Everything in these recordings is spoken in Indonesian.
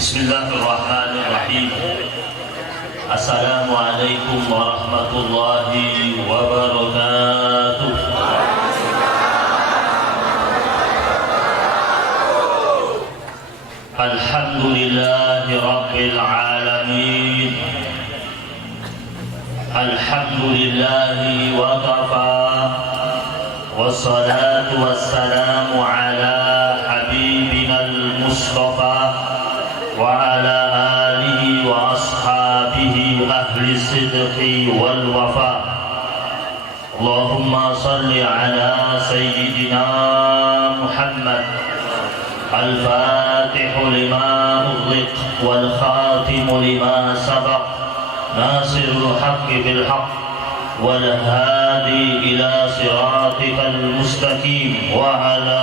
Bismillahirrahmanirrahim. Assalamualaikum warahmatullahi wabarakatuh. Alhamdulillahi rabbil alamin. Alhamdulillahi wa kafa. Wassalatu wassalamu ala habibinal mustafa وعلى آله وأصحابه أهل الصدق والوفاء. اللهم صل على سيدنا محمد الفاتح لما أغلق والخاتم لما سبق ناصر الحق بالحق والهادي إلى صراطك المستقيم وعلى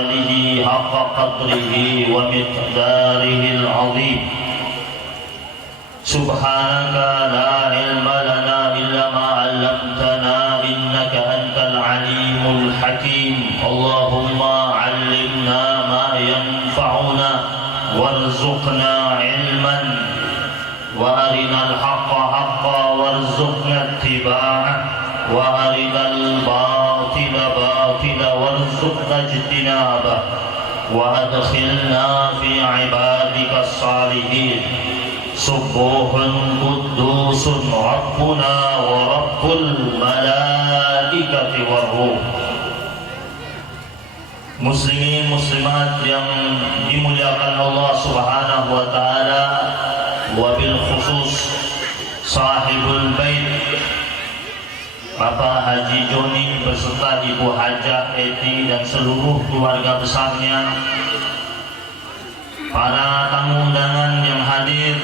آله حق قدره ومقداره العظيم. سبحانك لا علم لنا إلا ما علمتنا إنك أنت العليم الحكيم. اللهم علمنا ما ينفعنا وارزقنا علما وأرنا الحق حقا وارزقنا اتباعه وأرنا الباطل باطلا وارزقنا اجتنابه وأدخلنا في عبادك الصالحين. سبوح قدوس ربنا ورب الملائكة والروح. Muslimin muslimat yang dimuliakan Allah Subhanahu wa taala, wabil khusus sahibul bait Bapak Haji Joni beserta Ibu Hajah Eti dan seluruh keluarga besarnya, para tamu undangan yang hadir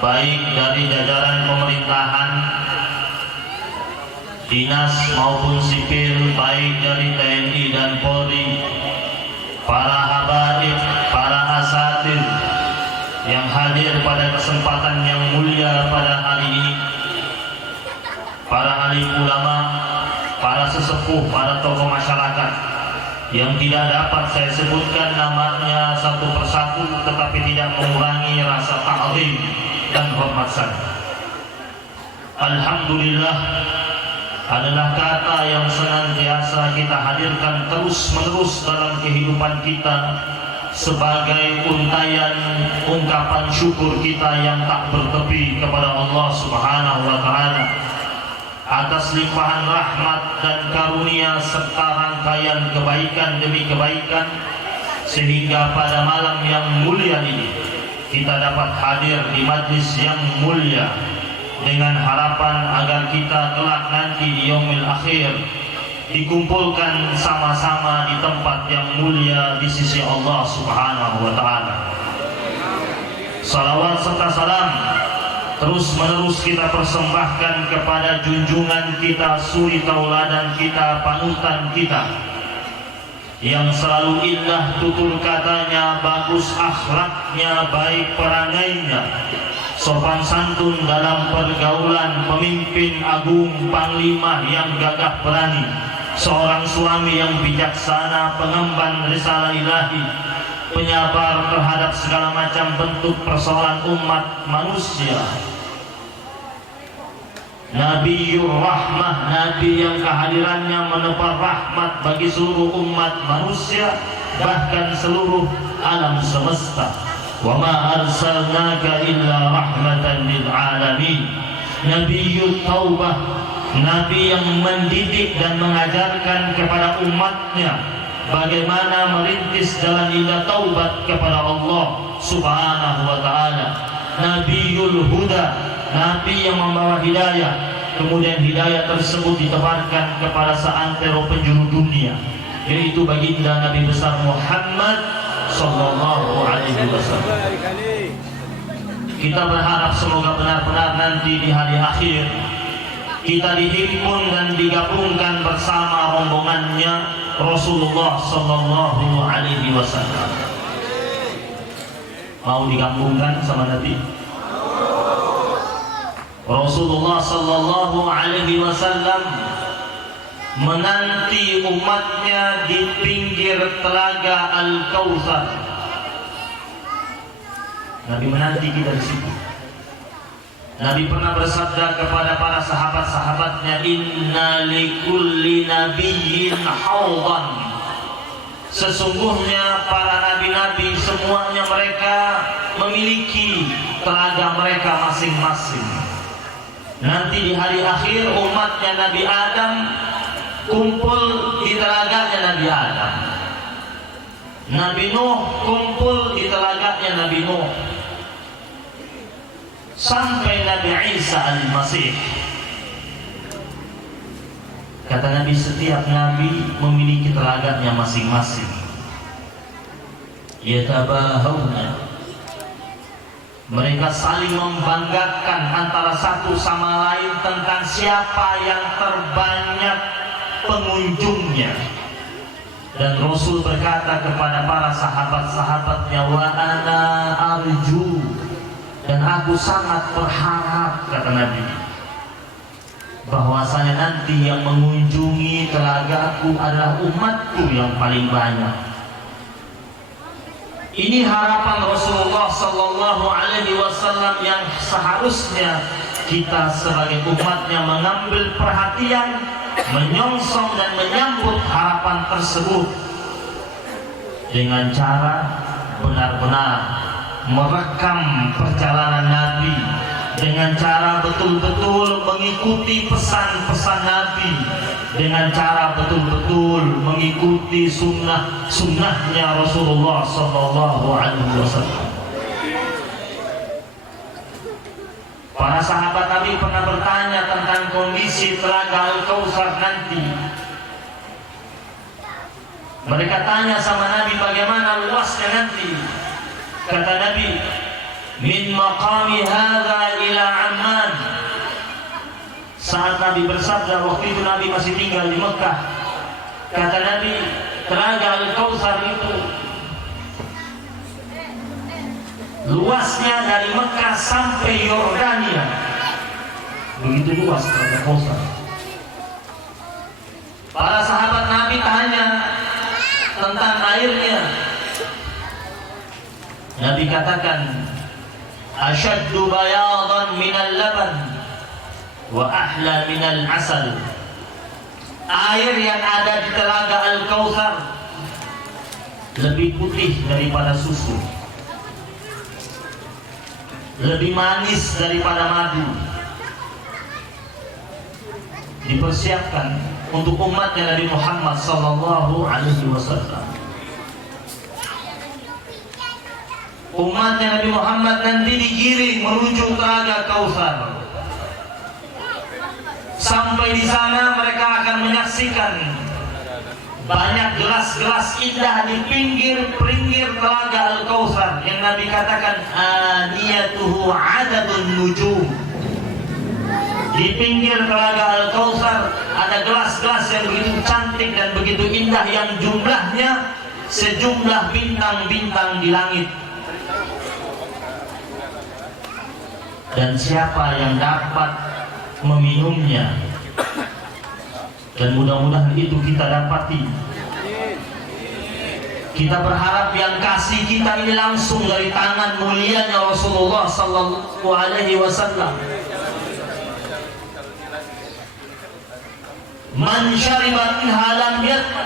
baik dari jajaran pemerintahan dinas maupun sipil, baik dari TNI dan Polri, para habaib, para asatidz yang hadir pada kesempatan yang mulia pada hari ini, para alim ulama, para sesepuh, para tokoh masyarakat yang tidak dapat saya sebutkan namanya satu persatu, tetapi tidak mengurangi rasa ta'zim dan hormat saya. Alhamdulillah adalah kata yang senantiasa kita hadirkan terus-menerus dalam kehidupan kita sebagai untaian ungkapan syukur kita yang tak bertepi kepada Allah Subhanahu wa taala atas limpahan rahmat dan karunia serta rangkaian kebaikan demi kebaikan, sehingga pada malam yang mulia ini kita dapat hadir di majlis yang mulia dengan harapan agar kita kelak nanti di yaumil akhir dikumpulkan sama-sama di tempat yang mulia di sisi Allah Subhanahu wa taala. Salawat serta salam terus menerus kita persembahkan kepada junjungan kita, suri tauladan kita, panutan kita yang selalu indah tutur katanya, bagus akhlaknya, baik perangainya, sopan santun dalam pergaulan, pemimpin agung, panglima yang gagah berani, seorang suami yang bijaksana, pengemban risalah ilahi, penyabar terhadap segala macam bentuk persoalan umat manusia, Nabiur Rahmah, Nabi yang kehadirannya menebar rahmat bagi seluruh umat manusia, bahkan seluruh alam semesta. Wa ma arsalnaka illa rahmatan lil alamin. Nabiyyut taubah, Nabi yang mendidik dan mengajarkan kepada umatnya bagaimana merintis jalan indah taubat kepada Allah Subhanahu wa taala. Nabiul huda, Nabi yang membawa hidayah, kemudian hidayah tersebut ditebarkan kepada seantero penjuru dunia, yaitu baginda Nabi besar Muhammad sallallahu alaihi wasallam. Kita berharap semoga benar-benar nanti di hari akhir kita dihimpun dan digabungkan bersama rombongannya Rasulullah sallallahu alaihi wasallam. Mau digabungkan sama Nabi? Rasulullah sallallahu alaihi wasallam menanti umatnya di pinggir telaga Al-Kautsar. Nabi menanti kita di situ. Nabi pernah bersabda kepada para sahabat-sahabatnya, inna likulli nabiyyin hawdan. Sesungguhnya para nabi-nabi semuanya mereka memiliki telaga mereka masing-masing. Nanti di hari akhir umatnya Nabi Adam kumpul di telaganya Nabi Adam. Nabi Nuh kumpul di telaganya Nabi Nuh. Sampai Nabi Isa al-Masih. Kata Nabi, setiap Nabi memiliki telaganya masing-masing. Yatabahawna. Mereka saling membanggakan antara satu sama lain tentang siapa yang terbanyak pengunjungnya. Dan Rasul berkata kepada para sahabat-sahabatnya, wa ana arju, dan aku sangat berharap, kata Nabi, bahwasanya nanti yang mengunjungi telagaku adalah umatku yang paling banyak. Ini harapan Rasulullah Sallallahu Alaihi Wasallam yang seharusnya kita sebagai umatnya mengambil perhatian, menyongsong dan menyambut harapan tersebut dengan cara benar-benar merekam perjalanan Nabi, dengan cara betul-betul mengikuti pesan-pesan Nabi, dengan cara betul-betul mengikuti sunnahnya Rasulullah Sallallahu Alaihi Wasallam. Para sahabat Nabi pernah bertanya tentang kondisi telaga Al-Kautsar nanti. Mereka tanya sama Nabi, bagaimana luasnya nanti? Kata Nabi, min maqami hadza ila Amman. Saat Nabi bersabda, waktu itu Nabi masih tinggal di Mekah. Kata Nabi, telaga Al-Kautsar itu luasnya dari Mekah sampai Yordania. Begitu luas telaga Al-Kautsar. Para sahabat Nabi tanya tentang airnya. Nabi katakan, asyaddu bayadan minal laban wa ahla minal asal. Air yang ada di telaga Al-Kautsar lebih putih daripada susu, lebih manis daripada madu. Dipersiapkan untuk umatnya Nabi Muhammad Sallallahu Alaihi Wasallam. Umatnya Nabi Muhammad nanti digiring menuju telaga Kautsar. Sampai di sana mereka akan menyaksikan banyak gelas-gelas indah di pinggir-pinggir telaga Al-Kautsar yang Nabi katakan aniyatuhu adadun nujum. Di pinggir telaga Al-Kautsar ada gelas-gelas yang begitu cantik dan begitu indah yang jumlahnya sejumlah bintang-bintang di langit. Dan siapa yang dapat meminumnya, dan mudah-mudahan itu kita dapati. Kita berharap yang kasih kita ini langsung dari tangan mulianya Rasulullah Sallallahu Alaihi Wasallam. Man syariba minha lam yatma.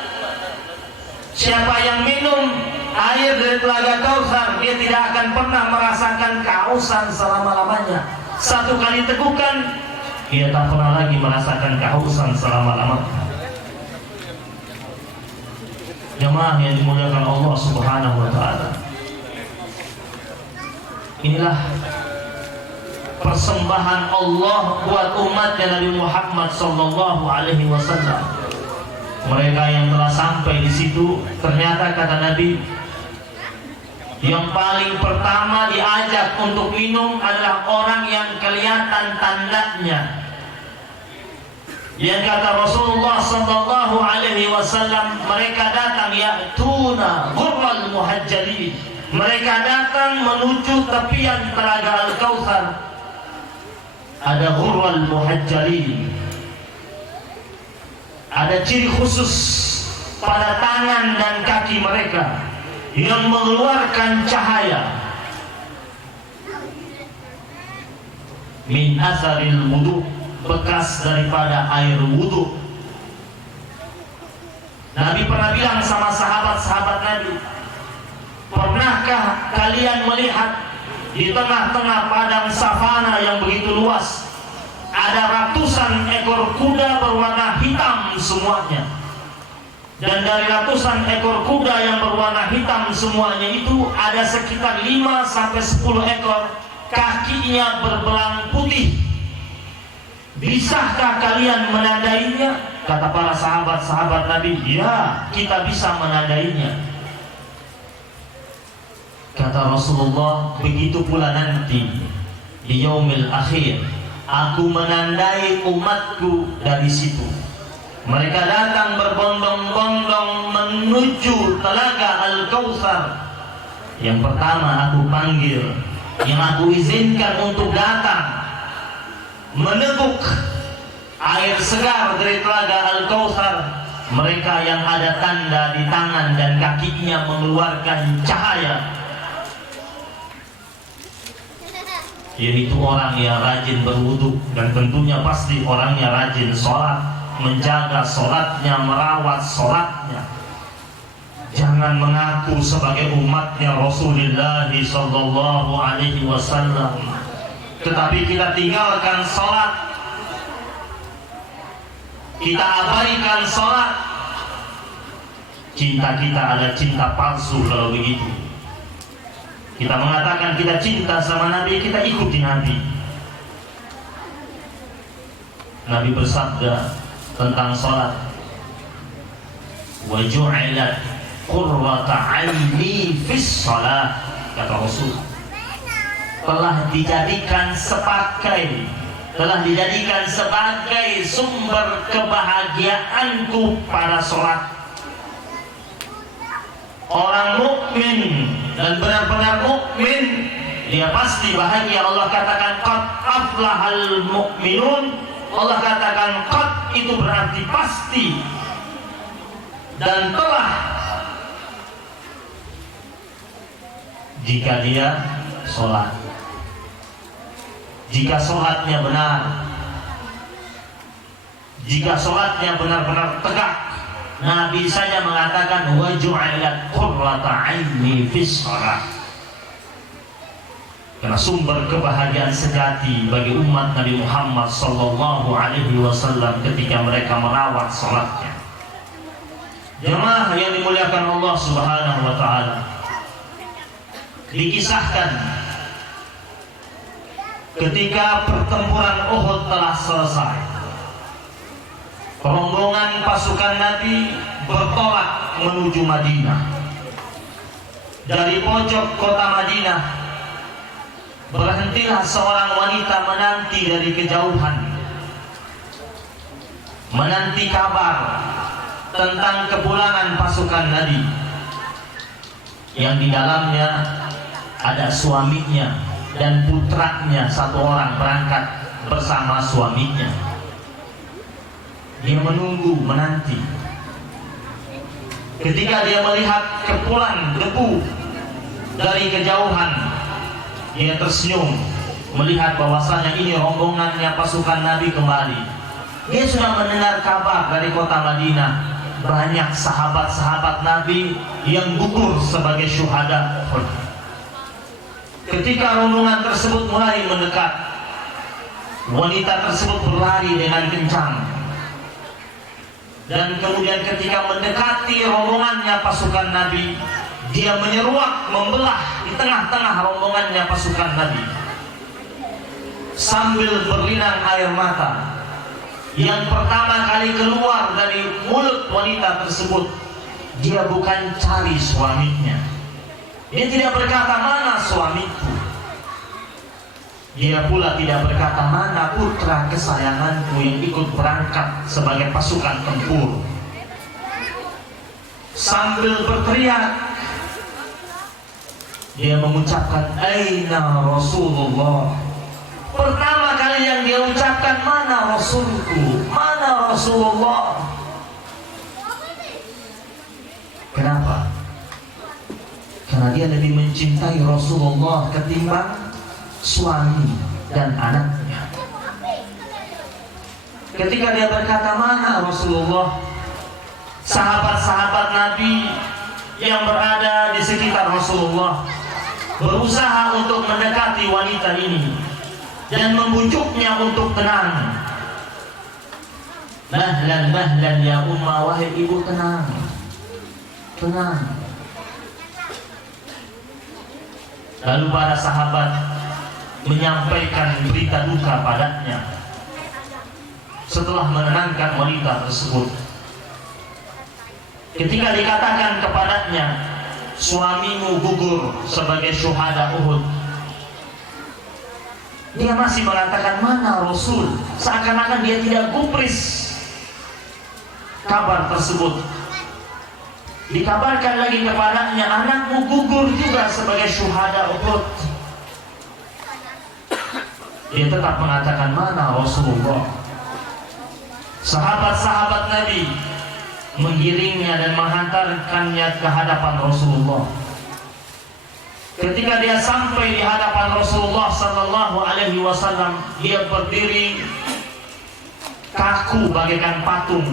Siapa yang minum air dari telaga Kautsar, dia tidak akan pernah merasakan kehausan selama-lamanya. Satu kali tegukan, dia tak pernah lagi merasakan kehausan selama-lamanya. Jemaah yang dimuliakan Allah Subhanahu wa Ta'ala, inilah persembahan Allah buat umatnya Nabi Muhammad Sallallahu Alaihi Wasallam. Mereka yang telah sampai di situ, ternyata kata Nabi, yang paling pertama diajak untuk minum adalah orang yang kelihatan tandanya. Yang kata Rasulullah Sallallahu Alaihi Wasallam, mereka datang ya'tuna ghurral muhajjalin. Mereka datang menuju tepian telaga Al-Kautsar. Ada ghurral muhajjalin. Ada ciri khusus pada tangan dan kaki mereka yang mengeluarkan cahaya. min asaril wudu, bekas daripada air wudu. Nabi pernah bilang sama sahabat-sahabat Nabi, pernahkah kalian melihat di tengah-tengah padang savana yang begitu luas ada ratusan ekor kuda berwarna hitam semuanya, dan dari ratusan ekor kuda yang berwarna hitam semuanya itu ada sekitar 5-10 ekor kakinya berbelang putih. Bisakah kalian menandainya? Kata para sahabat-sahabat Nabi, ya, kita bisa menandainya. Kata Rasulullah, begitu pula nanti di yaumil akhir, aku menandai umatku dari situ. Mereka datang berbondong-bondong menuju telaga Al-Kautsar. Yang pertama aku panggil, yang aku izinkan untuk datang meneguk air segar dari telaga Al-Kautsar, mereka yang ada tanda di tangan dan kakinya mengeluarkan cahaya, yaitu orang yang rajin berwudu, dan tentunya pasti orangnya rajin sholat, menjaga sholatnya, merawat sholatnya. Jangan mengaku sebagai umatnya Rasulullah sallallahu alaihi wasallam, tetapi kita tinggalkan sholat, kita abaikan sholat. Cinta kita adalah cinta palsu kalau begitu. Kita mengatakan kita cinta sama Nabi, kita ikuti Nabi. Nabi bersabda tentang sholat, wa ju'ilat qurrata 'aini fis shalah, kata Rasul, telah dijadikan sebagai sumber kebahagiaanku pada sholat. Orang mukmin dan benar-benar mukmin, dia pasti bahagia. Allah katakan qad aflahal mu'minun. Allah katakan qad itu berarti pasti dan telah, jika dia sholat. Jika sholatnya benar, jika sholatnya benar-benar tegak, Nabi saja mengatakan wa ju'ilat qurrata 'aini fis shalah. Karena sumber kebahagiaan sejati bagi umat Nabi Muhammad sallallahu alaihi wasallam ketika mereka merawat sholatnya. Jemaah yang dimuliakan Allah Subhanahu wa taala, dikisahkan ketika pertempuran Uhud telah selesai, rombongan pasukan Nabi bertolak menuju Madinah. Dari pojok kota Madinah berhentilah seorang wanita menanti dari kejauhan, menanti kabar tentang kepulangan pasukan Nabi, yang di dalamnya ada suaminya dan putranya satu orang berangkat bersama suaminya. Dia menunggu, menanti. Ketika dia melihat kepulan debu dari kejauhan, dia tersenyum melihat bahwasanya ini rombongannya pasukan Nabi kembali. Dia sudah mendengar kabar dari kota Madinah, banyak sahabat-sahabat Nabi yang gugur sebagai syuhada. Ketika rombongan tersebut mulai mendekat, wanita tersebut berlari dengan kencang, dan kemudian ketika mendekati rombongannya pasukan Nabi, dia menyeruak, membelah di tengah-tengah rombongannya pasukan Nabi sambil berlinang air mata. Yang pertama kali keluar dari mulut wanita tersebut, dia bukan cari suaminya. Dia tidak berkata mana suamiku. Dia pula tidak berkata mana putra kesayanganku yang ikut berangkat sebagai pasukan tempur. Sambil berteriak, dia mengucapkan aina Rasulullah. Pertama kali yang dia ucapkan, mana Rasulku, mana Rasulullah. Kenapa? Karena dia lebih mencintai Rasulullah ketimbang suami dan anaknya. Ketika dia berkata, mana Rasulullah? Sahabat-sahabat Nabi yang berada di sekitar Rasulullah berusaha untuk mendekati wanita ini dan membujuknya untuk tenang. Mahlan, mahlan ya Ummah, wahai ibu, tenang, tenang. Lalu para sahabat menyampaikan berita duka padanya. Setelah menenangkan wanita tersebut, ketika dikatakan kepadanya, suamimu gugur sebagai syuhada Uhud, dia masih mengatakan, mana Rasul? Seakan-akan dia tidak gubris kabar tersebut. Dikabarkan lagi kepadanya, anakmu gugur juga sebagai syuhada Uhud. Dia tetap mengatakan, mana Rasulullah? Sahabat-sahabat Nabi menggiringnya dan menghantarkannya ke hadapan Rasulullah. Ketika dia sampai di hadapan Rasulullah sallallahu alaihi wasallam, dia berdiri kaku bagaikan patung.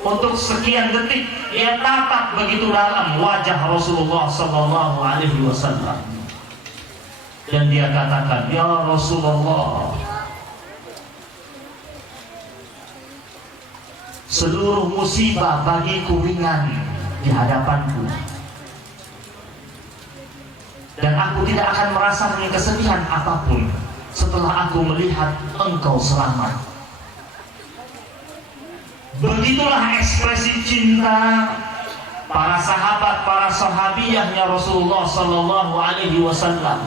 Untuk sekian detik dia tatap begitu dalam wajah Rasulullah sallallahu alaihi wasallam. Dan dia katakan, ya Rasulullah, seluruh musibah bagiku ringan di hadapanku, dan aku tidak akan merasakan kesedihan apapun setelah aku melihat engkau selamat. Begitulah ekspresi cinta para sahabat, para sahabiyahnya Rasulullah sallallahu alaihi wasallam.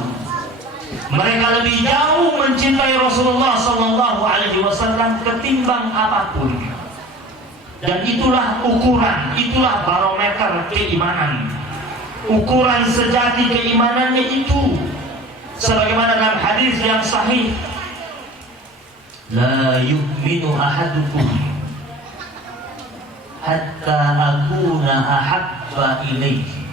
Mereka lebih jauh mencintai Rasulullah sallallahu alaihi wasallam ketimbang apapun. Dan itulah ukuran, itulah barometer keimanan. Ukuran sejati keimanannya itu, sebagaimana dalam hadis yang sahih, la yu'minu ahadukum hatta akuna ahabba ilaihi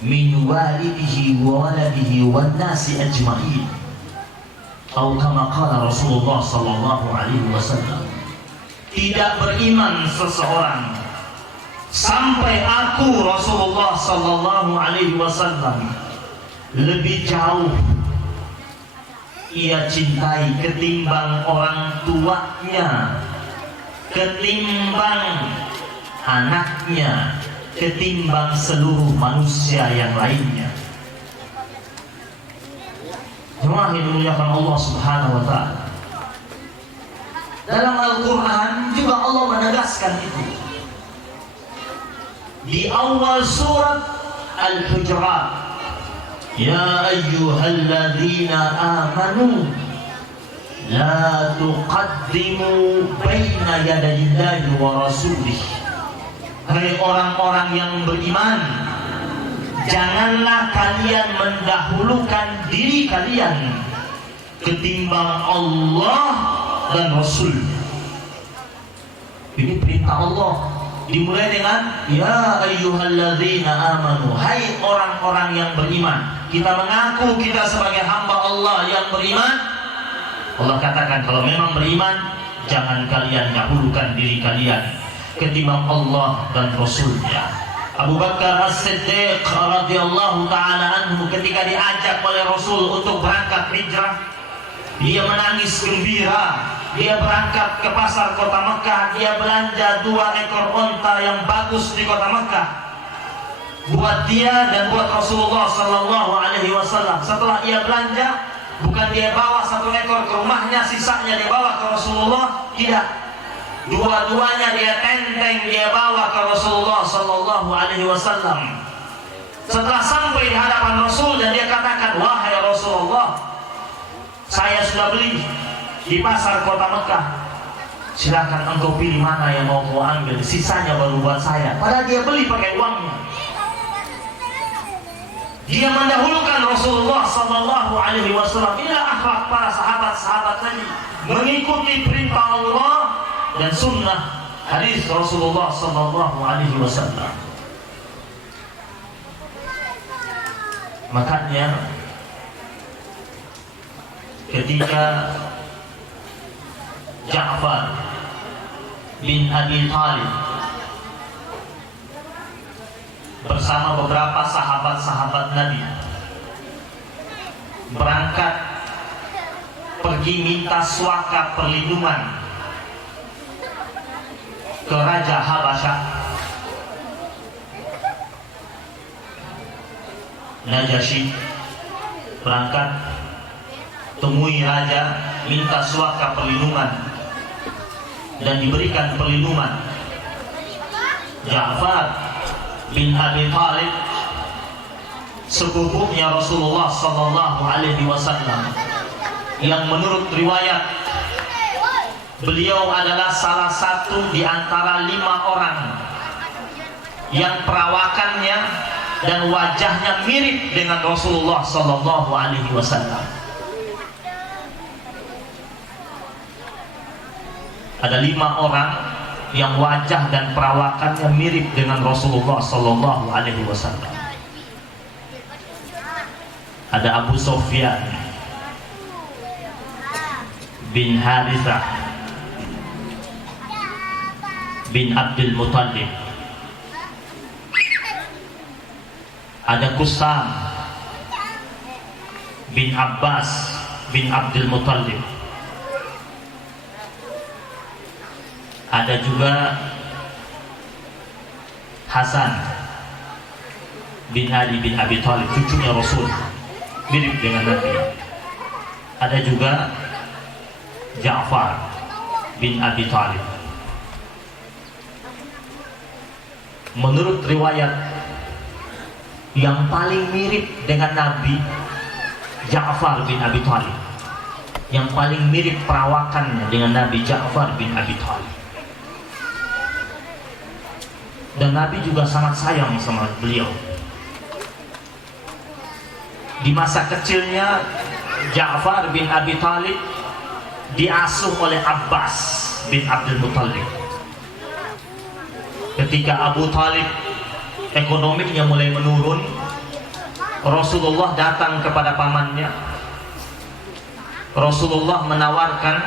min walidihi wa waladihi wan nasi ajma'in, atau kama qala Rasulullah sallallahu alaihi wasallam. Tidak beriman seseorang sampai aku Rasulullah sallallahu alaihi wasallam lebih jauh ia cintai ketimbang orang tuanya, ketimbang anaknya, ketimbang seluruh manusia yang lainnya. Jemaah yang dimuliakan Allah Subhanahu wa taala, dalam Al-Quran juga Allah menegaskan itu. Di awal surat Al-Hujurat, ya ayyuhalladzina amanu la tuqaddimu baina yadayillahi wa rasulih. Hai orang-orang yang beriman, janganlah kalian mendahulukan diri kalian ketimbang Allah dan Rasul. Ini perintah Allah, dimulai dengan ya ayyuhalladzina amanu, hai orang-orang yang beriman. Kita mengaku kita sebagai hamba Allah yang beriman. Allah katakan, kalau memang beriman, jangan kalian dahulukan diri kalian ketimbang Allah dan Rasulnya. Abu Bakar As-Siddiq radhiyallahu ta'ala anhu ketika diajak oleh Rasul untuk berangkat hijrah, dia menangis gembira. Dia berangkat ke pasar kota Mekah. Dia belanja 2 ekor onta yang bagus di kota Mekah buat dia dan buat Rasulullah sallallahu alaihi wasallam. Setelah ia belanja, bukan dia bawa 1 ekor ke rumahnya, sisanya dia bawa ke Rasulullah. Tidak, dua-duanya dia tenteng, dia bawa ke Rasulullah sallallahu alaihi wasallam. Setelah sampai di hadapan Rasul dan dia katakan, wahai Rasulullah, saya sudah beli di pasar kota Mekah, silakan engkau pilih mana yang mau kau ambil, sisanya baru buat saya. Padahal dia beli pakai uangnya. Dia mendahulukan Rasulullah sallallahu alaihi wasallam. Inilah akhlak para sahabat-sahabat tadi, mengikuti perintah Allah dan sunnah hadis Rasulullah sallallahu alaihi wasallam. Makanya ketika Ja'far bin Abi Thalib bersama beberapa sahabat-sahabat Nabi berangkat pergi minta suaka perlindungan ke Raja Habasyah Najasyi. Berangkat temui raja, minta suaka perlindungan dan diberikan perlindungan. Ja'far bin Abi Thalib, sepupunya Rasulullah sallallahu alaihi wasallam, yang menurut riwayat beliau adalah salah satu di antara 5 orang yang perawakannya dan wajahnya mirip dengan Rasulullah sallallahu alaihi wasallam. Ada 5 orang yang wajah dan perawakannya mirip dengan Rasulullah sallallahu alaihi wasallam. Ada Abu Sufyan bin Harithah bin Abdul Muttalib, ada Qusam bin Abbas bin Abdul Muttalib, ada juga Hasan bin Ali bin Abi Thalib, cucunya Rasul, mirip dengan Nabi. Ada juga Ja'far bin Abi Thalib. Menurut riwayat, yang paling mirip dengan Nabi Ja'far bin Abi Thalib. Yang paling mirip perawakannya dengan Nabi Ja'far bin Abi Thalib. Dan Nabi juga sangat sayang sama beliau. Di masa kecilnya Ja'far bin Abi Thalib diasuh oleh Abbas bin Abdul Muttalib. Ketika Abu Thalib ekonominya mulai menurun, Rasulullah datang kepada pamannya. Rasulullah menawarkan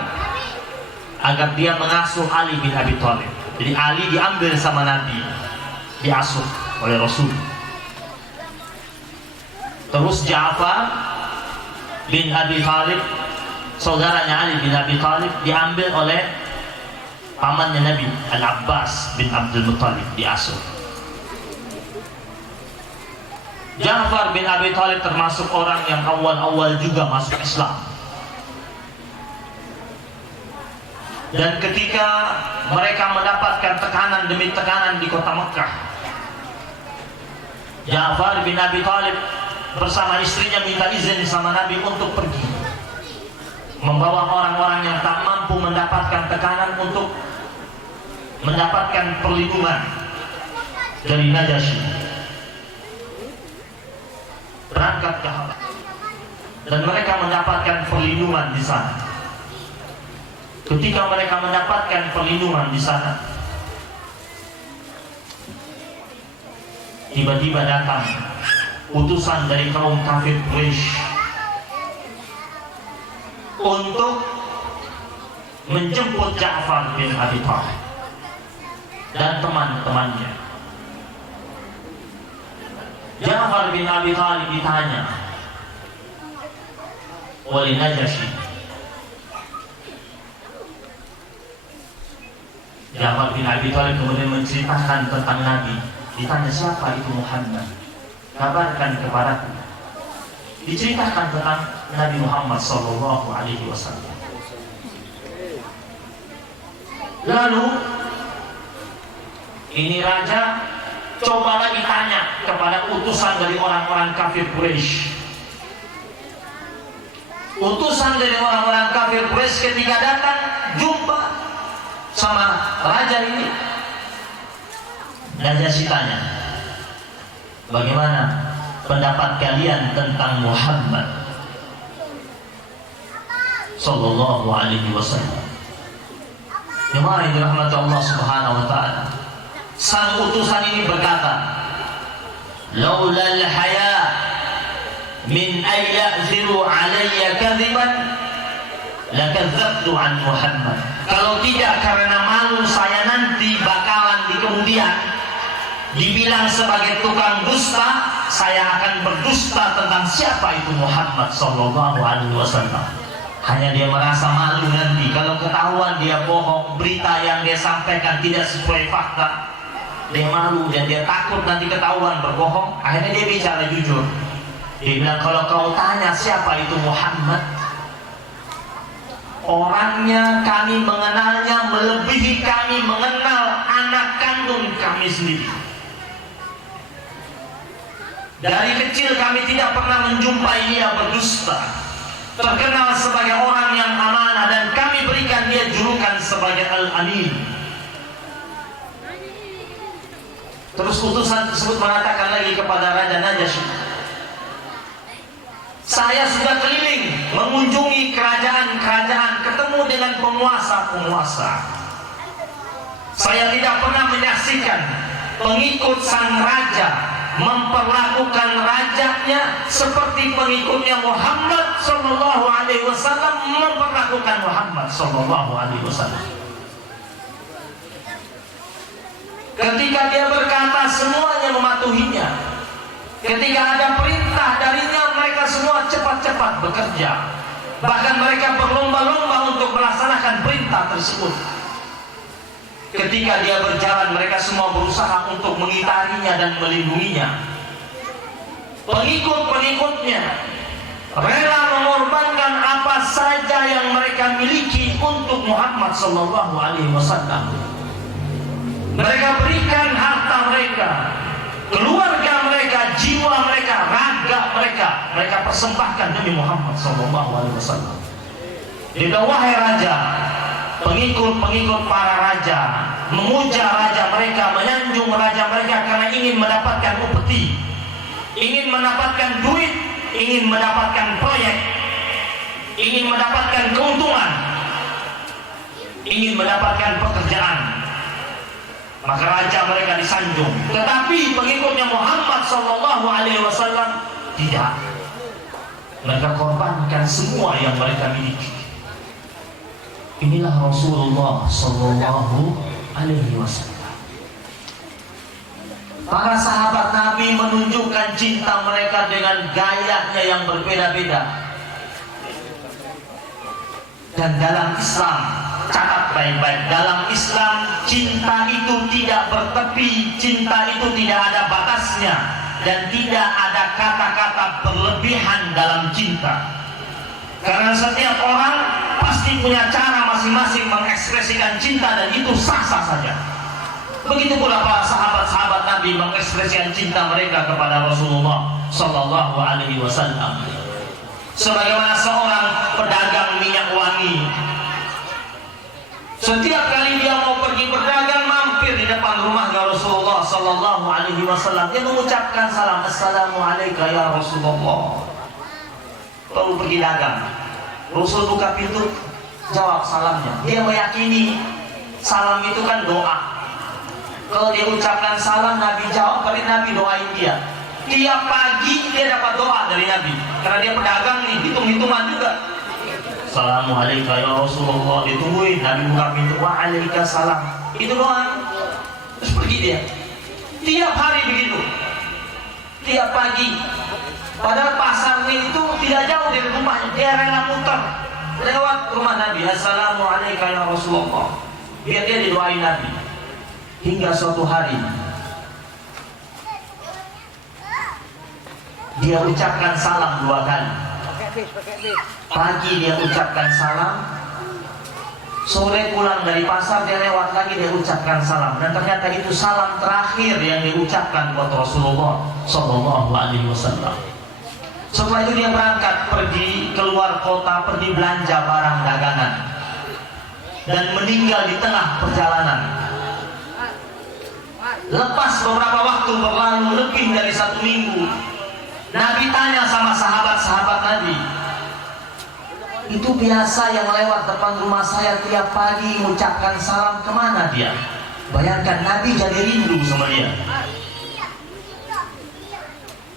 agar dia mengasuh Ali bin Abi Thalib. Jadi Ali diambil sama Nabi, diasuh oleh Rasul. Terus Ja'far bin Abi Thalib, saudaranya Ali bin Abi Thalib, diambil oleh pamannya Nabi, Al-Abbas bin Abdul Muttalib, diasuh. Ja'far bin Abi Thalib termasuk orang yang awal-awal juga masuk Islam. Dan ketika mereka mendapatkan tekanan demi tekanan di kota Mekah, Ja'far bin Abi Thalib bersama istrinya minta izin sama Nabi untuk pergi, membawa orang-orang yang tak mampu mendapatkan tekanan untuk mendapatkan perlindungan dari Najasyi. Berangkat ke Habasyah dan mereka mendapatkan perlindungan di sana. Ketika mereka mendapatkan perlindungan di sana, tiba-tiba datang utusan dari kaum kafir Quraisy untuk menjemput Ja'far bin Abi Thalib dan teman-temannya. Ja'far bin Abi Thalib ditanya oleh Najasyi. Ja'far bin Abi Thalib kemudian menceritakan tentang Nabi. Ditanya, siapa itu Muhammad? Kabarkan kepadaku. Diceritakan tentang Nabi Muhammad sallallahu alaihi wasallam. Lalu ini raja coba lagi tanya kepada utusan dari orang-orang kafir Quraisy. Utusan dari orang-orang kafir Quraisy ketika datang jumpa sama raja ini, Najasyi tanya, bagaimana pendapat kalian tentang Muhammad sallallahu alaihi wasallam? Jemaah yang dirahmati Allah Subhanahu wa taala, sang utusan ini berkata, laulal haya min ay ya'ziru alayya kadhiban lakadzabtu an Muhammad. Kalau tidak karena malu saya nanti bakalan di kemudian dibilang sebagai tukang dusta, saya akan berdusta tentang siapa itu Muhammad sallallahu alaihi wasallam. Hanya dia merasa malu nanti kalau ketahuan dia bohong, berita yang dia sampaikan tidak sesuai fakta. Dia malu dan dia takut nanti ketahuan berbohong. Akhirnya dia bicara jujur. Dia bilang, kalau kau tanya siapa itu Muhammad, orangnya kami mengenalnya melebihi kami mengenal anak kandung kami sendiri. Dari kecil kami tidak pernah menjumpai dia berdusta. Terkenal sebagai orang yang amanah dan kami berikan dia julukan sebagai Al-Amin. Terus utusan tersebut mengatakan lagi kepada Raja Najasyi, saya sudah keliling mengunjungi kerajaan-kerajaan, ketemu dengan penguasa-penguasa. Saya tidak pernah menyaksikan pengikut sang raja memperlakukan rajanya seperti pengikutnya Muhammad sallallahu alaihi wasallam memperlakukan Muhammad sallallahu alaihi wasallam. Ketika dia berkata, semuanya mematuhinya. Ketika ada perintah darinya, mereka semua cepat-cepat bekerja. Bahkan mereka berlomba-lomba untuk melaksanakan perintah tersebut. Ketika dia berjalan, mereka semua berusaha untuk mengitarinya dan melindunginya. Pengikut-pengikutnya rela mengorbankan apa saja yang mereka miliki untuk Muhammad sallallahu alaihi wasallam. Mereka berikan harta mereka, keluarga mereka, jiwa mereka, raga mereka persembahkan demi Muhammad sallallahu alaihi wasallam. Dia, wahai raja, pengikut-pengikut para raja memuja raja mereka, menyanjung raja mereka karena ingin mendapatkan upeti, ingin mendapatkan duit, ingin mendapatkan proyek, ingin mendapatkan keuntungan, ingin mendapatkan pekerjaan. Maka raja mereka disanjung. Tetapi pengikutnya Muhammad sallallahu alaihi wasallam tidak. Mereka korbankan semua yang mereka miliki. Inilah Rasulullah sallallahu alaihi wasallam. Para sahabat Nabi menunjukkan cinta mereka dengan gayanya yang berbeda-beda. Dan dalam Islam, catat baik-baik, dalam Islam cinta itu tidak bertepi, cinta itu tidak ada batasnya, dan tidak ada kata-kata berlebihan dalam cinta. Karena setiap orang pasti punya cara masing-masing mengekspresikan cinta, dan itu sah-sah saja. Begitu pula para sahabat-sahabat Nabi mengekspresikan cinta mereka kepada Rasulullah sallallahu alaihi wasallam. Sebagaimana seorang pedagang minyak wangi, setiap kali dia mau pergi berdagang, mampir di depan rumahnya Rasulullah sallallahu alaihi wasallam, dia mengucapkan salam, assalamualaikum ya Rasulullah. Lalu pergi dagang, Rasul buka pintu, jawab salamnya. Dia meyakini salam itu kan doa. Kalau dia ucapkan salam, Nabi jawab, berarti Nabi doain dia. Tiap pagi dia dapat doa dari Nabi, karena dia pedagang nih, hitung-hitungan juga. Assalamualaikum ya Rasulullah, ditungguin, Nabi buka pintu, waalaikumsalam, itu doang. Terus pergi dia. Tiap hari begitu, tiap pagi. Padahal pasarnya itu tidak jauh dari rumahnya, dia rela muter lewat rumah Nabi. Assalamualaikum ya Rasulullah, biar dia didoain Nabi. Hingga suatu hari dia ucapkan salam 2 kali. Pagi dia ucapkan salam, sore pulang dari pasar dia lewat lagi, dia ucapkan salam. Dan ternyata itu salam terakhir yang diucapkan buat Rasulullah sallallahu alaihi wasallam. Setelah itu dia berangkat pergi keluar kota, pergi belanja barang dagangan, dan meninggal di tengah perjalanan. Lepas beberapa waktu berlalu, lebih dari 1 minggu, Nabi tanya sama sahabat-sahabat Nabi, itu biasa yang lewat depan rumah saya tiap pagi mengucapkan salam, kemana dia? Bayangkan, Nabi jadi rindu sama dia.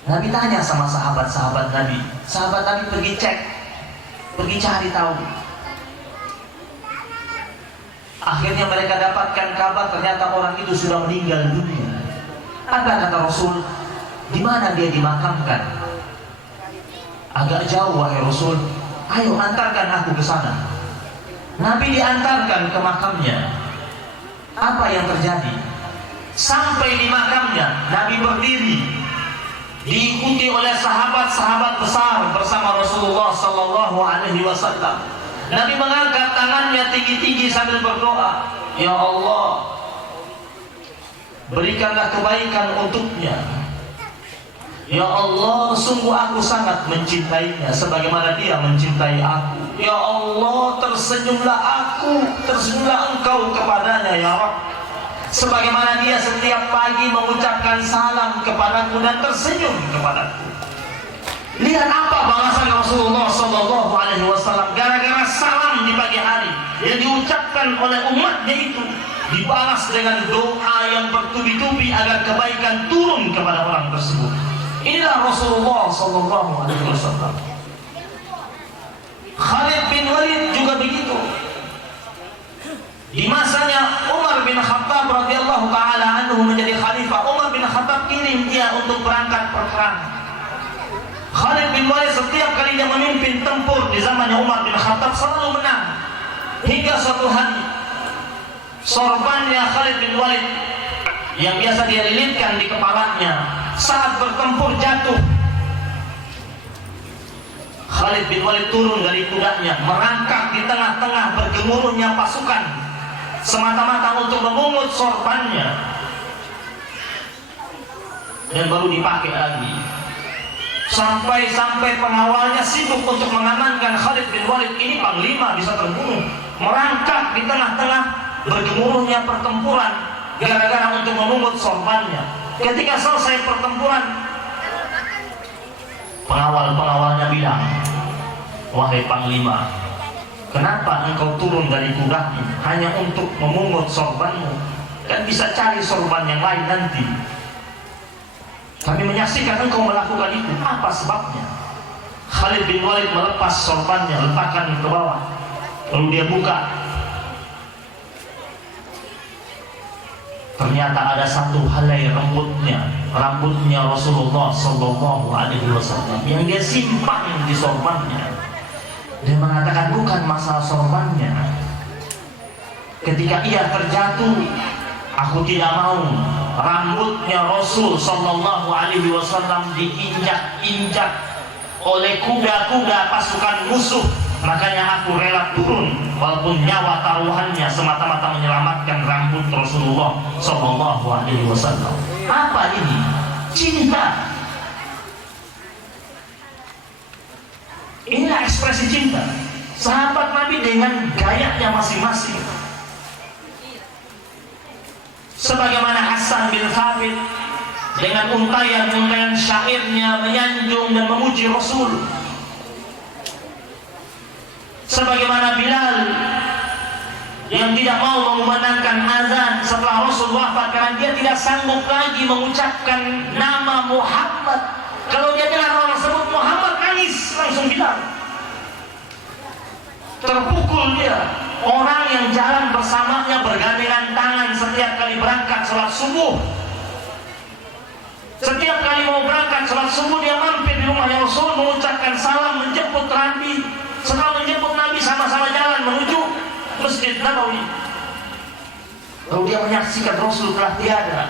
Nabi tanya sama sahabat-sahabat Nabi. Sahabat Nabi pergi cek, pergi cari tahu. Akhirnya mereka dapatkan kabar ternyata orang itu sudah meninggal dunia. Apa kata Rasul? Di mana dia dimakamkan? Agak jauh wahai Rasul. Ayo antarkan aku ke sana. Nabi diantarkan ke makamnya. Apa yang terjadi? Sampai di makamnya, Nabi berdiri, diikuti oleh sahabat-sahabat besar bersama Rasulullah Sallallahu Alaihi Wasallam. Nabi mengangkat tangannya tinggi-tinggi sambil berdoa, Ya Allah, berikanlah kebaikan untuknya. Ya Allah, sungguh aku sangat mencintainya sebagaimana dia mencintai aku. Ya Allah, tersenyumlah Engkau kepadanya ya Rabb, sebagaimana dia setiap pagi mengucapkan salam kepadaku dan tersenyum kepadaku. Lihat apa balasan Rasulullah Sallallahu Alaihi Wasallam gara-gara salam di pagi hari yang diucapkan oleh umatnya itu, dibalas dengan doa yang bertubi-tubi agar kebaikan turun kepada orang tersebut. Inilah Rasulullah Sallallahu Alaihi Wasallam. Khalid bin Walid juga begitu. Di masanya Umar bin Khattab radhiyallahu taala anhu menjadi khalifah, Umar bin Khattab kirim dia untuk berangkat perang. Khalid bin Walid setiap kali dia memimpin tempur di zamannya Umar bin Khattab selalu menang. Hingga suatu hari sorbannya Khalid bin Walid yang biasa dia lilitkan di kepalanya saat bertempur jatuh. Khalid bin Walid turun dari kudanya, merangkak di tengah-tengah bergemuruhnya pasukan semata-mata untuk memungut sorbannya dan baru dipakai lagi. Sampai pengawalnya sibuk untuk mengamankan Khalid bin Walid. Ini panglima bisa terbunuh, merangkak di tengah-tengah bergemuruhnya pertempuran gara-gara untuk memungut sorbannya. Ketika selesai pertempuran, pengawal-pengawalnya bilang, wahai panglima, kenapa engkau turun dari kudamu hanya untuk memungut sorbanmu? Kan bisa cari sorban yang lain nanti. Kami menyaksikan engkau melakukan itu. Apa sebabnya? Khalid bin Walid melepas sorbannya, letakkan ke bawah, lalu dia buka. Ternyata ada satu helai rambutnya Rasulullah Sallallahu Alaihi Wasallam yang dia simpan di sorbannya. Dia mengatakan bukan masalah sorbannya. Ketika ia terjatuh, aku tidak mau rambutnya Rasul Sallallahu Alaihi Wasallam diinjak-injak oleh kuda-kuda pasukan musuh. Makanya aku rela turun walaupun nyawa taruhannya semata-mata menyelamatkan rambut Rasulullah Sallallahu Alaihi Wasallam. Apa ini? Cinta. Inilah ekspresi cinta. Sahabat Nabi dengan gayanya masing-masing. Sebagaimana Hasan bin Thabit dengan untayan-untayan syairnya menyanjung dan memuji Rasul. Sebagaimana Bilal yang tidak mau mengumandangkan azan setelah Rasul wafat karena dia tidak sanggup lagi mengucapkan nama Muhammad. Kalau dia dengar orang sebut Muhammad, nangis langsung Bilal. Terpukul dia. Orang yang jalan bersamanya bergandengan tangan setiap kali berangkat sholat subuh. Setiap kali mau berangkat sholat subuh dia mampir di rumahnya Rasul mengucapkan salam, menjemput Nabi. Setelah menjemput Nabi sama-sama jalan menuju Masjid Nabawi. Lalu dia menyaksikan Rasul telah tiada,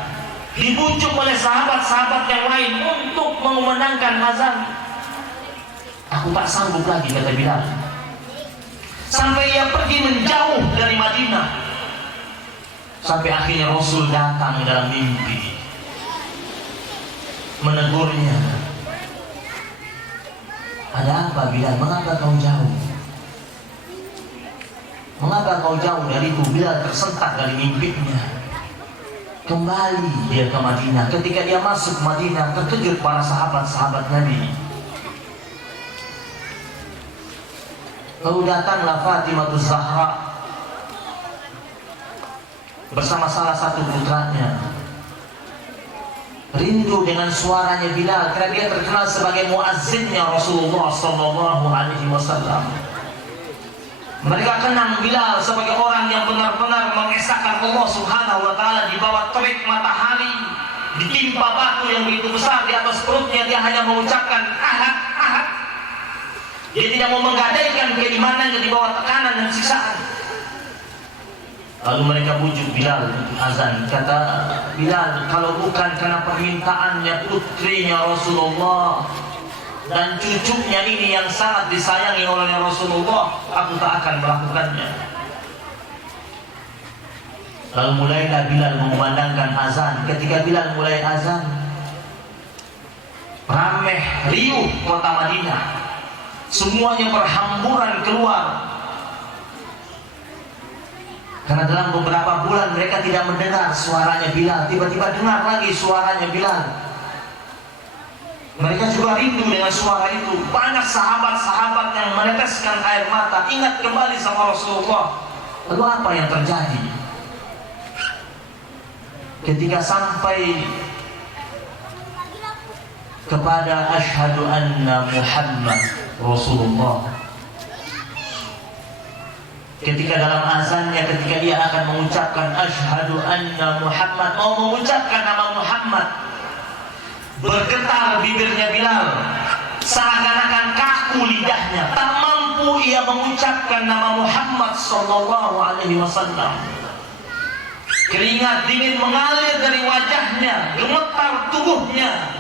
dibujuk oleh sahabat-sahabat yang lain untuk mengumandangkan azan. Aku tak sanggup lagi, kata Bilal. Sampai ia pergi menjauh dari Madinah. Sampai akhirnya Rasul datang dalam mimpi, menegurnya. Ada apa Bilal? Mengapa kau jauh? Mengapa kau jauh dariku? Bilal tersentak dari mimpinya. Kembali dia ke Madinah. Ketika dia masuk Madinah, terkejut para sahabat-sahabat Nabi. Lalu datanglah Fatimah Zahra bersama salah satu putranya. Rindu dengan suaranya Bilal karena dia terkenal sebagai muazzinnya Rasulullah Sallallahu Alaihi Wasallam. Mereka kenang Bilal sebagai orang yang benar-benar mengesahkan Allah Subhanahu wa taala di bawah terik matahari, ditimpa batu yang begitu besar di atas perutnya, dia hanya mengucapkan ahad, ahad. Dia tidak mau menggadaikan keimanannya di bawah tekanan dan siksaan. Lalu mereka bujuk Bilal untuk azan. Kata Bilal, kalau bukan karena permintaannya putrinya Rasulullah dan cucunya ini yang sangat disayangi oleh Rasulullah, aku tak akan melakukannya. Lalu mulailah Bilal mengumandangkan azan. Ketika Bilal mulai azan, ramai riuh kota Madinah, semuanya berhamburan keluar. Karena dalam beberapa bulan mereka tidak mendengar suaranya Bilal, tiba-tiba dengar lagi suaranya Bilal. Mereka juga rindu dengan suara itu. Banyak sahabat-sahabat yang meneteskan air mata, ingat kembali sama Rasulullah. Lalu apa yang terjadi? Ketika sampai kepada asyhadu anna Muhammad Rasulullah, ketika dalam azannya, ketika dia akan mengucapkan asyhadu anna Muhammad, mau mengucapkan nama Muhammad, bergetar bibirnya Bilal, seakan-akan kaku lidahnya, tak mampu ia mengucapkan nama Muhammad sallallahu alaihi wasallam. Keringat dingin mengalir dari wajahnya, gemetar tubuhnya.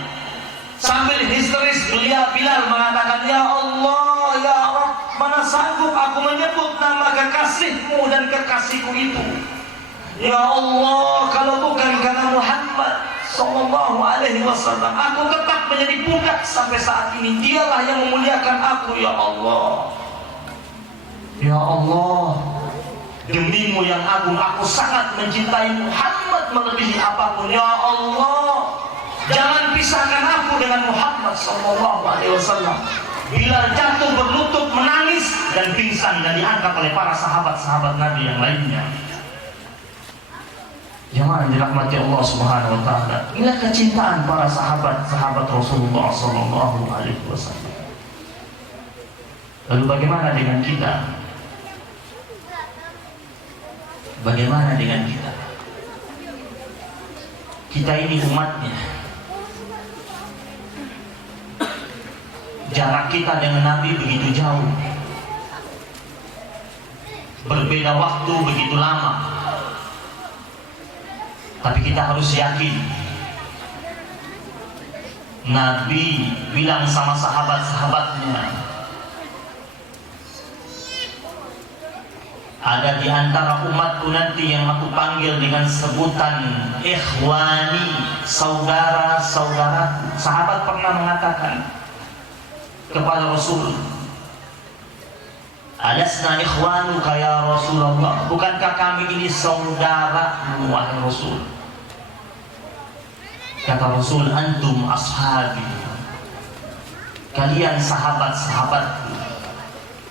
Sambil histeris Bilal mengatakan, ya Allah, ya Rabb, mana sanggup aku menyebut nama kekasihmu dan kekasihku itu. Ya Allah, kalau bukan karena Muhammad sallallahu alaihi wasallam, aku tetap menjadi budak sampai saat ini. Dialah yang memuliakan aku, ya Allah. Ya Allah, demi-Mu yang agung, aku sangat mencintai Muhammad melebihi apapun. Ya Allah, jangan pisahkan aku dengan Muhammad sallallahu alaihi wasallam. Bilal jatuh berlutut menangis dan pingsan, dan diangkat oleh para sahabat-sahabat Nabi yang lainnya. Jemaah dirahmati Allah Subhanahu wa taala. Inilah kecintaan para sahabat-sahabat Rasulullah sallallahu alaihi wasallam. Lalu bagaimana dengan kita? Bagaimana dengan kita? Kita ini umatnya. Jarak kita dengan Nabi begitu jauh. Berbeda waktu begitu lama. Tapi kita harus yakin, Nabi bilang sama sahabat-sahabatnya, ada di antara umatku nanti yang aku panggil dengan sebutan ikhwani, saudara-saudaraku. Sahabat pernah mengatakan kepada Rasul, alasna ikhwanuka ya Rasulullah, bukankah kami ini saudaramu wahai Rasul? Kata Rasul, antum ashabi, kalian sahabat-sahabatku.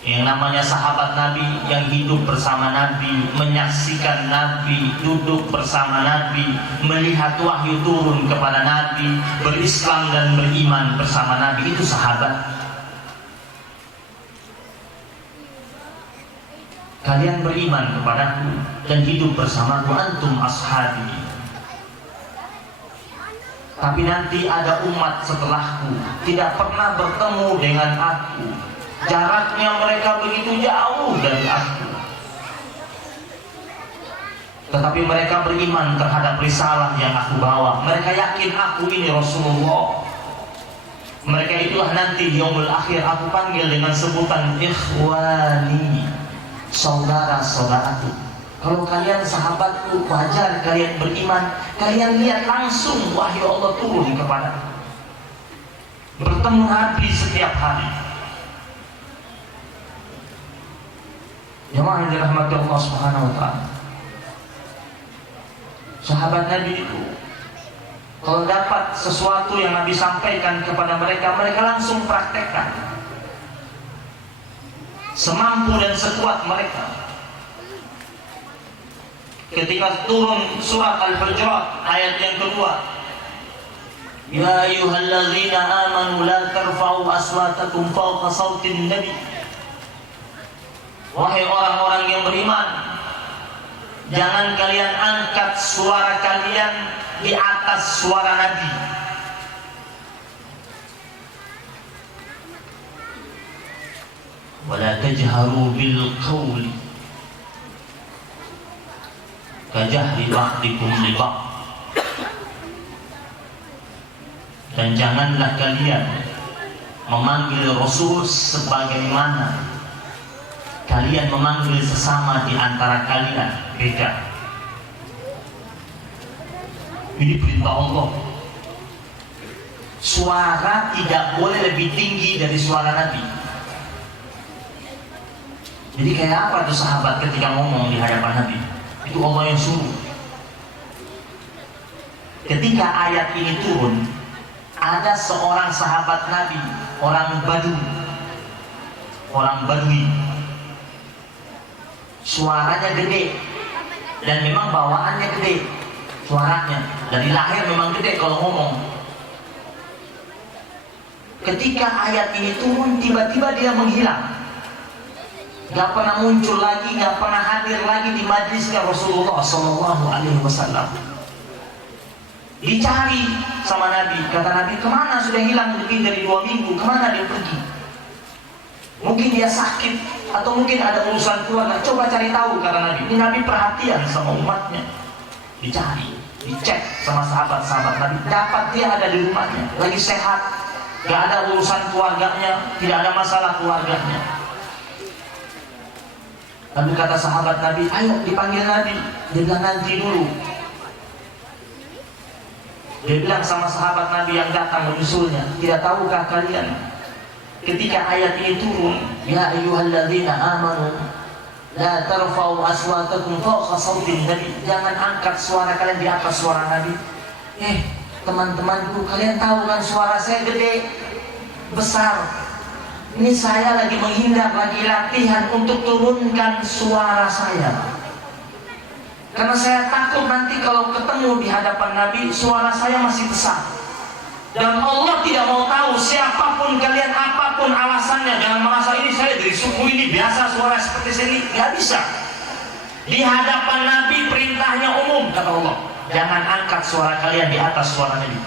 Yang namanya sahabat Nabi yang hidup bersama Nabi, menyaksikan Nabi, duduk bersama Nabi, melihat wahyu turun kepada Nabi, berislam dan beriman bersama Nabi, itu sahabat. Kalian beriman kepadaku dan hidup bersamaku, antum ashabi. Tapi nanti ada umat setelahku tidak pernah bertemu dengan aku, jaraknya mereka begitu jauh dari aku, tetapi mereka beriman terhadap risalah yang aku bawa. Mereka yakin aku ini Rasulullah. Mereka itulah nanti di yaumul akhir aku panggil dengan sebutan ikhwani, saudara-saudaraku. Kalau kalian sahabatku, wajar kalian beriman. Kalian lihat langsung wahyu Allah turun kepada, bertemu Nabi setiap hari. Jemaah yang dirahmati Allah Subhanahu wa taala. Sahabat Nabi itu kalau dapat sesuatu yang Nabi sampaikan kepada mereka, mereka langsung praktekkan semampu dan sekuat mereka. Ketika turun surat Al-Hujurat ayat yang kedua, ya ayyuhalladzina amanu la tarfa'u aswatakum fawqa sautin nabi. Wahai orang-orang yang beriman, jangan kalian angkat suara kalian di atas suara Nabi. Wala tajharu bil qawli kajahri ba'dikum li ba'd. Dan janganlah kalian memanggil Rasul sebagaimana kalian memanggil sesama di antara kalian. Beda. Ini perintah Allah. Suara tidak boleh lebih tinggi dari suara Nabi. Jadi kayak apa tuh sahabat ketika ngomong di hadapan Nabi? Itu Allah yang suruh. Ketika ayat ini turun, ada seorang sahabat Nabi, orang Badui. Suaranya gede dan memang bawaannya gede. Suaranya dari lahir memang gede kalau ngomong. Ketika ayat ini turun, tiba-tiba dia menghilang. Gak pernah muncul lagi, gak pernah hadir lagi di majlisnya Rasulullah SAW. Dicari sama Nabi, kata Nabi, kemana sudah hilang lebih dari 2 minggu, kemana dia pergi? Mungkin dia sakit, atau mungkin ada urusan keluarga, coba cari tahu, kata Nabi. Ini Nabi perhatian sama umatnya. Dicari, dicek sama sahabat-sahabat Nabi, dapat dia ada di rumahnya, lagi sehat, gak ada urusan keluarganya, tidak ada masalah keluarganya. Lalu kata sahabat Nabi, ayo dipanggil Nabi. Dia bilang nanti dulu. Dia bilang sama sahabat Nabi yang datang menyusulnya, tidak tahukah kalian ketika ayat ini turun, ya ayyuhalladzina amanu la tarfa'u aswatakum fawqa sautin Nabi. Jangan angkat suara kalian di atas suara Nabi. Teman-temanku, kalian tahu kan suara saya gede, besar. Ini saya lagi menghindar, lagi latihan untuk turunkan suara saya. Karena saya takut nanti kalau ketemu di hadapan Nabi, suara saya masih besar. Dan Allah tidak mau tahu siapapun kalian, apapun alasannya. Jangan merasa ini saya dari suku ini biasa suara seperti sini. Gak bisa. Di hadapan Nabi perintahnya umum, kata Allah. Jangan angkat suara kalian di atas suara Nabi.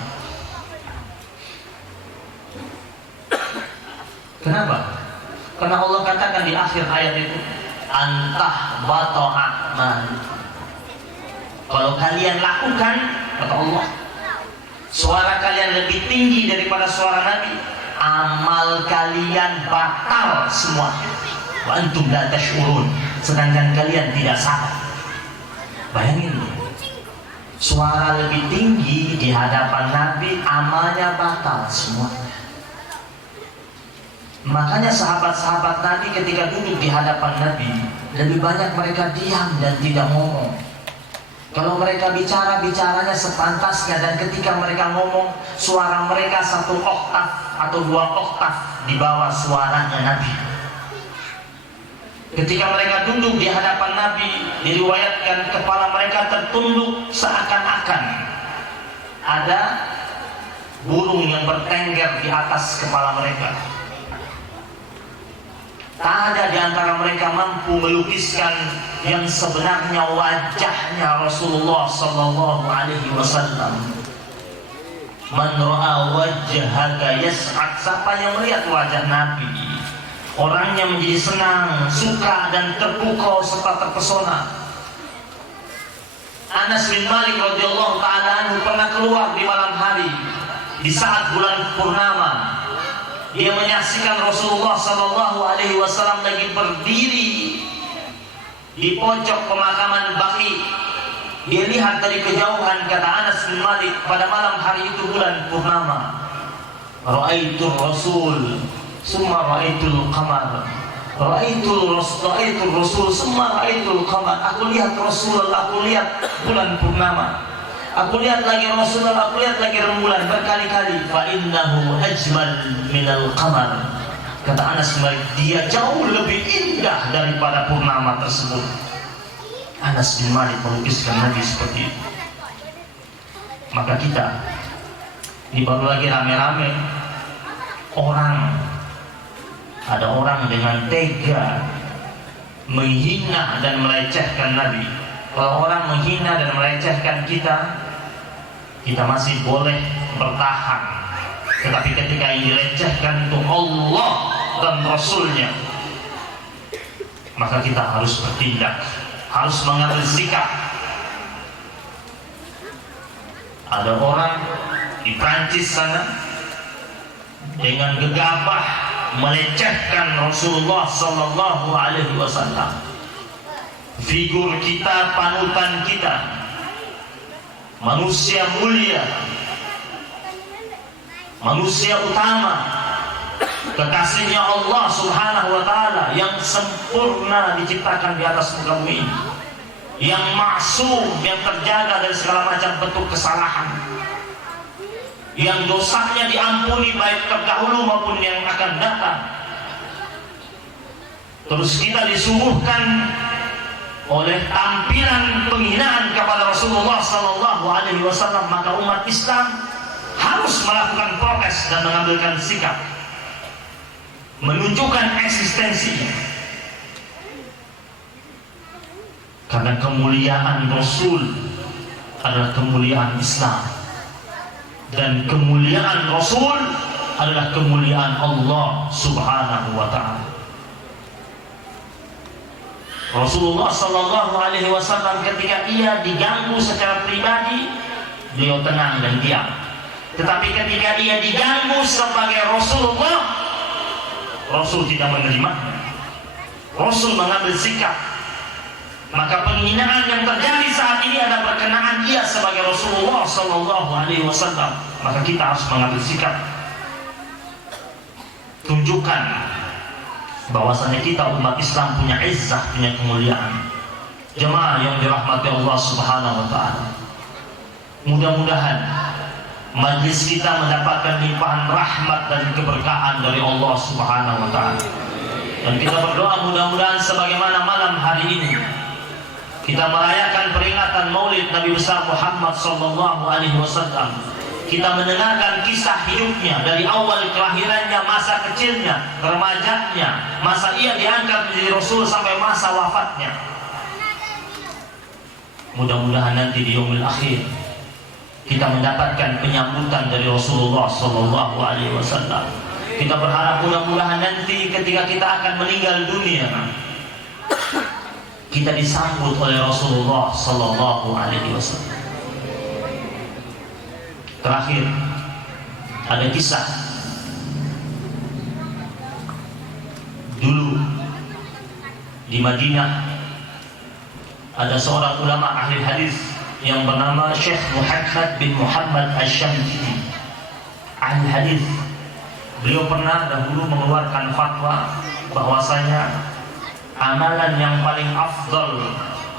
Kenapa? Karena Allah katakan di akhir ayat itu, antah bato'a'man. Kalau kalian lakukan, kata Allah, suara kalian lebih tinggi daripada suara Nabi, amal kalian batal semua. Wa antum la tash'urun. Sedangkan kalian tidak sadar. Bayangin, suara lebih tinggi di hadapan Nabi, amalnya batal semua. Makanya sahabat-sahabat Nabi ketika duduk di hadapan Nabi, lebih banyak mereka diam dan tidak ngomong. Kalau mereka bicara, bicaranya sepantasnya. Dan ketika mereka ngomong, suara mereka 1 oktav atau 2 oktav di bawah suaranya Nabi. Ketika mereka duduk di hadapan Nabi, diriwayatkan kepala mereka tertunduk seakan-akan ada burung yang bertengger di atas kepala mereka. Tak ada di antara mereka mampu melukiskan yang sebenarnya wajahnya Rasulullah sallallahu alaihi wasallam. Man ra'a wajhaka yas'ad. Siapa yang melihat wajah Nabi, orangnya menjadi senang, suka dan terpukau serta terpesona. Anas bin Malik radhiyallahu taala anhu pernah keluar di malam hari di saat bulan purnama. Dia menyaksikan Rasulullah sallallahu alaihi wasallam lagi berdiri di pojok pemakaman Baqi. Dia lihat dari kejauhan, kata Anas bin Malik, pada malam hari itu bulan purnama. Ra'aitu Rasul, summa ra'aitul qamar. Ra'aitul Rasul, summa ra'aitul qamar. Aku lihat Rasulullah, aku lihat bulan purnama. Aku lihat lagi Rasulullah, aku lihat lagi rembulan berkali-kali. Fa innahu ajmal minal qamar. Kata Anas bin Malik, dia jauh lebih indah daripada purnama tersebut. Anas bin Malik melukiskan Nabi seperti itu. Maka kita ini baru lagi rame-rame orang, ada orang dengan tega menghina dan melecehkan Nabi. Kalau orang menghina dan melecehkan kita, kita masih boleh bertahan. Tetapi ketika yang dilecehkan itu Allah dan Rasulnya, maka kita harus bertindak, harus mengambil sikap. Ada orang di Prancis sana dengan gegabah melecehkan Rasulullah Sallallahu Alaihi Wasallam, figur kita, panutan kita, manusia mulia, manusia utama, kekasihnya Allah Subhanahu Wa Taala yang sempurna diciptakan di atas muka bumi ini, yang maksum, yang terjaga dari segala macam bentuk kesalahan, yang dosanya diampuni baik terdahulu maupun yang akan datang. Terus kita disuguhkan oleh tampilan penghinaan kepada Rasulullah Sallallahu Alaihi Wasallam, maka umat Islam harus melakukan protes dan mengambilkan sikap, menunjukkan eksistensinya. Karena kemuliaan Rasul adalah kemuliaan Islam, dan kemuliaan Rasul adalah kemuliaan Allah Subhanahu wa Ta'ala. Rasulullah Sallallahu Alaihi Wasallam ketika ia diganggu secara pribadi, beliau tenang dan diam. Tetapi ketika ia diganggu sebagai Rasulullah, Rasul tidak menerimanya. Rasul mengambil sikap. Maka penghinaan yang terjadi saat ini ada berkenaan ia sebagai Rasulullah Sallallahu Alaihi Wasallam. Maka kita harus mengambil sikap. Tunjukkan bahwasanya kita umat Islam punya izzah, punya kemuliaan. Jemaah yang dirahmati Allah Subhanahu Wa Taala, mudah-mudahan majlis kita mendapatkan limpahan rahmat dan keberkahan dari Allah Subhanahu Wa Taala. Dan kita berdoa mudah-mudahan sebagaimana malam hari ini kita merayakan peringatan Maulid Nabi besar Muhammad Sallallahu Alaihi Wasallam, kita mendengarkan kisah hidupnya dari awal kelahirannya, masa kecilnya, remajanya, masa ia diangkat menjadi Rasul sampai masa wafatnya. Mudah-mudahan nanti di yaumil akhir kita mendapatkan penyambutan dari Rasulullah Sallallahu Alaihi Wasallam. Kita berharap mudah-mudahan nanti ketika kita akan meninggal dunia, kita disambut oleh Rasulullah Sallallahu Alaihi Wasallam. Terakhir, ada kisah dulu di Madinah, ada seorang ulama ahli hadis yang bernama Syekh Muhammad bin Muhammad Asy-Syamkiti, ahli hadis. Beliau pernah dahulu mengeluarkan fatwa bahwasanya amalan yang paling afdal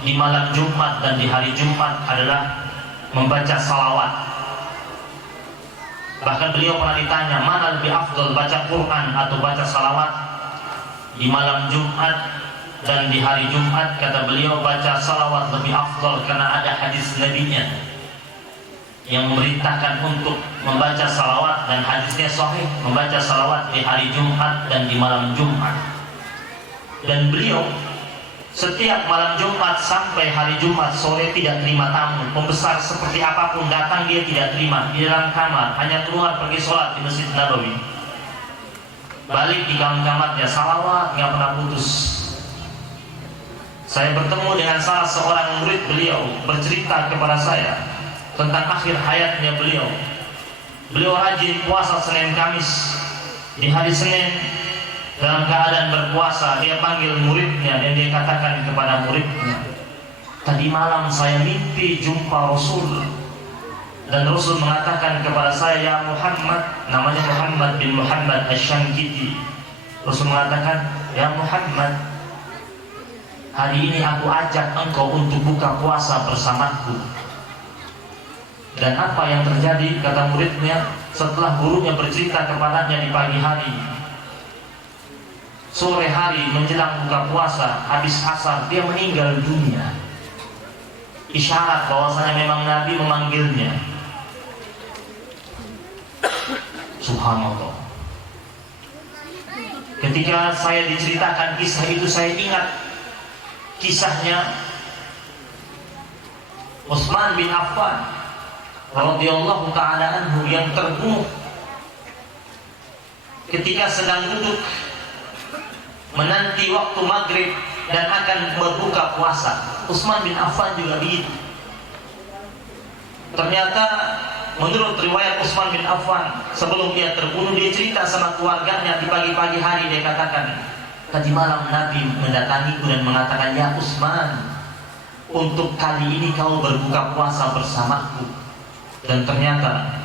di malam Jumat dan di hari Jumat adalah membaca salawat. Bahkan beliau pernah ditanya, mana lebih afdal, baca Quran atau baca salawat? Di malam Jumat dan di hari Jumat, kata beliau, baca salawat lebih afdal karena ada hadis nabinya yang memerintahkan untuk membaca salawat, dan hadisnya sahih, membaca salawat di hari Jumat dan di malam Jumat. Dan beliau setiap malam Jumat sampai hari Jumat sore tidak terima tamu. Pembesar seperti apapun datang dia tidak terima. Di dalam kamar, hanya keluar pergi sholat di Masjid Nabawi, balik di kamarnya salawat, nggak pernah putus. Saya bertemu dengan salah seorang murid beliau, bercerita kepada saya tentang akhir hayatnya beliau. Beliau rajin puasa Senin Kamis. Di hari Senin, dalam keadaan berpuasa, dia panggil muridnya dan dia katakan kepada muridnya, tadi malam saya mimpi jumpa Rasul, dan Rasul mengatakan kepada saya, ya Muhammad, namanya Muhammad bin Muhammad Asy-Syamkiti. Rasul mengatakan, ya Muhammad, hari ini aku ajak engkau untuk buka puasa bersamaku. Dan apa yang terjadi, kata muridnya, setelah gurunya bercerita kepadanya di pagi hari, sore hari menjelang buka puasa, habis asar dia meninggal dunia. Isyarat bahwasanya memang Nabi memanggilnya. Subhanallah. Ketika saya diceritakan kisah itu, saya ingat kisahnya Utsman bin Affan radhiyallahu taala anhu yang terbunuh ketika sedang duduk menanti waktu maghrib dan akan berbuka puasa. Utsman bin Affan juga begitu. Ternyata menurut riwayat Utsman bin Affan, sebelum dia terbunuh, dia cerita sama keluarganya di pagi-pagi hari. Dia katakan, tadi malam Nabi mendatangiku dan mengatakan, ya Utsman, untuk kali ini kau berbuka puasa bersamaku. Dan ternyata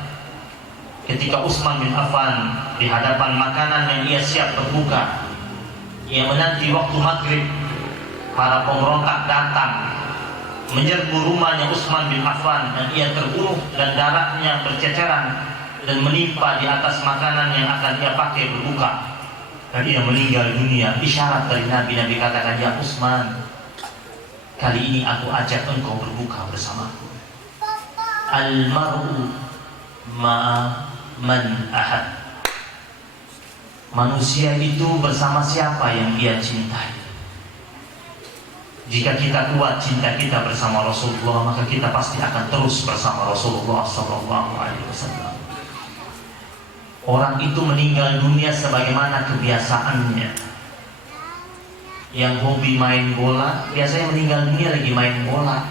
ketika Utsman bin Affan di hadapan makanan yang ia siap berbuka, ia menanti waktu maghrib, para pemberontak datang menyerbu rumahnya Utsman bin Affan dan ia terbunuh dan darahnya berceceran dan menimpa di atas makanan yang akan ia pakai berbuka, dan ia meninggal dunia. Isyarat dari Nabi katakan, ya Utsman, kali ini aku ajak engkau berbuka bersamaku. Al-mar'u ma'a man ahad. Manusia itu bersama siapa yang dia cintai. Jika kita kuat cinta kita bersama Rasulullah, maka kita pasti akan terus bersama Rasulullah SAW. Orang itu meninggal dunia sebagaimana kebiasaannya. Yang hobi main bola biasanya meninggal dunia lagi main bola.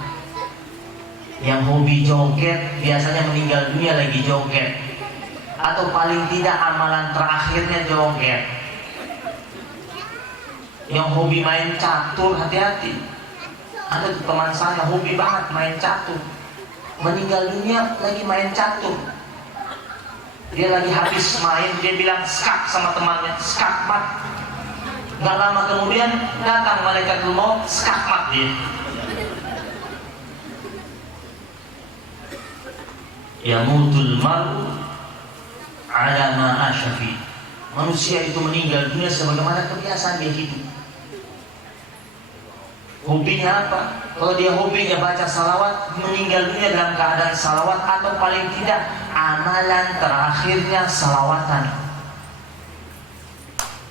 Yang hobi joget biasanya meninggal dunia lagi joget. Atau paling tidak amalan terakhirnya joget. Yang hobi main catur, hati-hati. Ada teman saya hobi banget main catur, meninggal dunia lagi main catur. Dia lagi habis main, dia bilang skak sama temannya, skakmat. Gak lama kemudian datang malaikat maut, skakmat dia. Yamutul mar'u ala ma asyafi. Manusia itu meninggal dunia sebagaimana kebiasaan dia hidup. Hobinya apa? Kalau dia hobinya baca salawat, meninggal dunia dalam keadaan salawat, atau paling tidak amalan terakhirnya salawatan.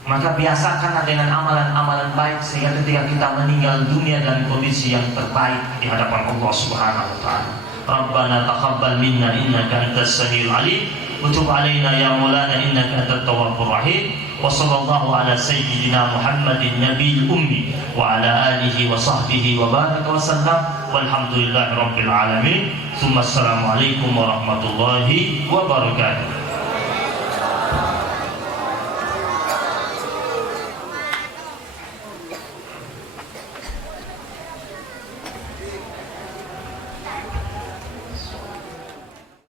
Maka biasakanlah dengan amalan-amalan baik, sehingga ketika kita meninggal dunia dalam kondisi yang terbaik di hadapan Allah Subhanahu wa taala. Rabbana taqabbal minna innaka antas samiul alim wa tub alaina ya maulana innaka antat tawwabur rahim. Wa sallallahu ala sayyidina Muhammadin nabiyil ummi wa ala alihi wa sahbihi wa baraka wa sallam walhamdulillahi rabbil alamin. Tsumma assalamu alaikum warahmatullahi wabarakatuh.